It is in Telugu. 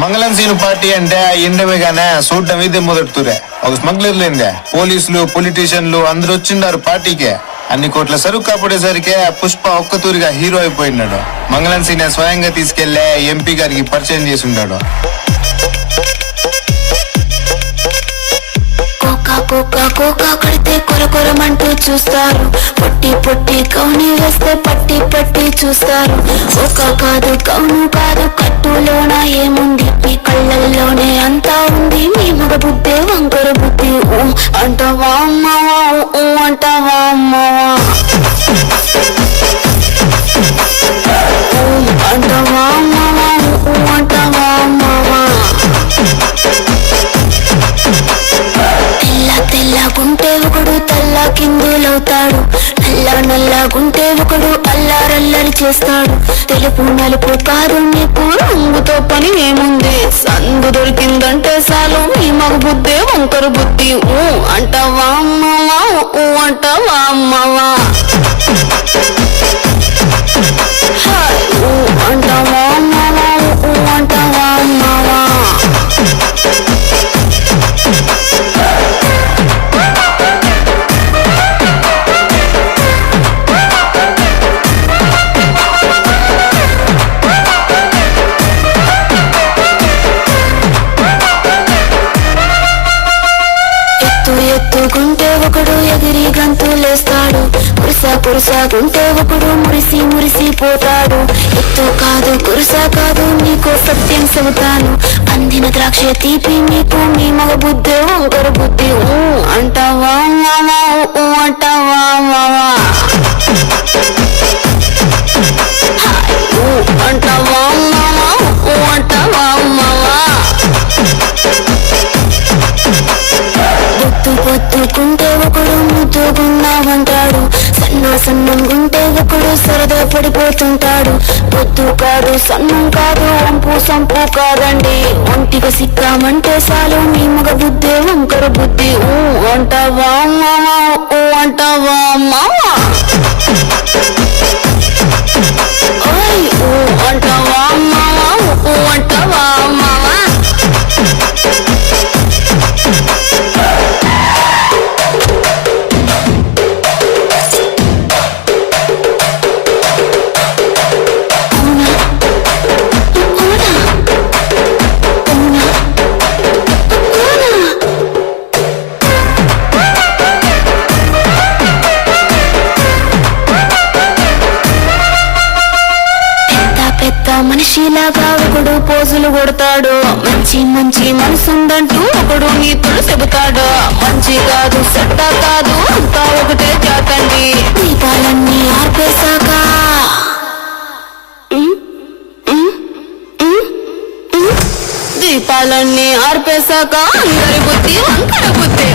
మంగళం సీను పార్టీ అంటే ఎండమేగానే చూడటం ఇదే మొదటితురే. ఒక స్మగ్లర్లేందే పోలీసులు పొలిటీషియన్లు అందరూ వచ్చిండారు పార్టీకే. అన్ని కోట్ల సరుకు కాపాడేసరికి పుష్ప ఒక్కతూరిగా హీరో అయిపోయినాడు. మంగళం సీనే స్వయంగా తీసుకెళ్లే ఎంపీ గారికి పరిచయం చేసి ఉన్నాడు. కోకా కడితే కొరకొరమంటూ చూస్తారు, పొట్టి పొట్టి కౌని వేస్తే పట్టి పట్టి చూస్తారు. కోకా కాదు కౌను కాదు కట్టులోన ఏముంది, మీ కళ్ళల్లోనే అంతా ఉంది. మీ మగ బుద్ధే వంకర బుద్ధి. అంటావా అమ్మవా, అంటావా అమ్మవా, అంటావా అమ్మవా, అంటావా అమ్మవా. తెల్లగుంటే ఒకడు తెల్ల కిందులవుతాడు, నల్లగుంటే ఒకడు అల్లారల్లరి చేస్తాడు. తెలుపు నలుపు కాదు నీకు రంగుతో పని ఏముంది, సందు దొరికిందంటే చాలు మీ మగ బుద్ధే వంకర బుద్ధి. అంటావా అమ్మవా, అంటావా అమ్మవా, అంటావా అమ్మవా, అంటావా అమ్మవా. ఎత్తుకుంటే ఒకడు ఎగిరి గంతులేస్తాడు, కురుసాగుంటే ఒకడు మురిసి పోతాడు. ఎత్తు కాదు కురుసా కాదు నీకో సత్యం చెబుతాను, అందిన ద్రాక్ష తీపి మీకు మీ మగ బుద్ధి వంకర బుద్ధి. అంటావా మావా, అంటావా మావా, అంటావా మావా, అంటావా మావా. పొత్తుకుంటే ఒకడు ముద్దుగున్నావంటాడు, సన్నంగుంటే ఒకడు సరదా పడిపోతుంటాడు. పొత్తు కాదు సన్నం కాదు వంపు సంపు కాదండి, ఒంటిగా సిక్కామంటే చాలు మీ మగ బుద్ధే వంకర బుద్ధి. అంటావా మావా, అంటావా మావా, అంటావా మావా, అంటావా మావా. మనిషిలాగా ఒకడు పోజులు కొడతాడు, మంచి మనసుందంటూ ఒకడు నీతులు చెబుతాడు. మంచి కాదు సెట్టా కాదు అంతా ఒకటే జాతండి. దీపాలన్నీ ఆర్పేశాక అందరి బుద్ధి వంకర బుద్ధి.